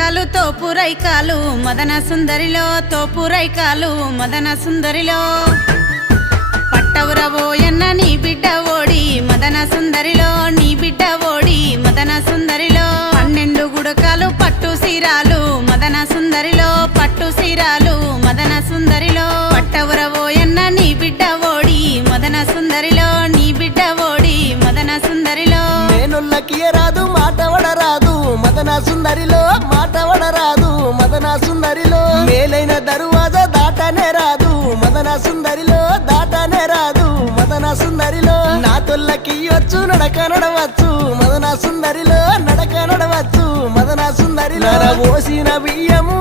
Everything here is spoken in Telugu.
రైకాలు తోపు రైకాలు మదన సుందరిలో తోపు రైకాలు మదన సుందరిలో పట్టవురవోయన్న నీ బిడ్డ ఓడి మదన సుందరిలో నీ బిడ్డ ఓడి మదన సుందరిలో 12 గుడకాలు పట్టు సీరాలు మదన సుందరిలో పట్టు సీరాలు మదన సుందరిలో పట్టవురవోయన్న నీ బిడ్డ ఓడి మదన సుందరిలో నీ బిడ్డ ఓడి మదన సుందరిలో నేనుల్లకి రాదు మాటవడరాదు మదన సుందరిలో మాటవడరాదు మదన సుందరిలో మేలైన దరువాజా దాటనే రాదు మదన సుందరిలో దాటనే రాదు మదన సుందరిలో నా తొల్లకి వచ్చు నడక నడవచ్చు మదన సుందరిలో నడక నడవచ్చు మదన సుందరిలో పోసిన బియ్యము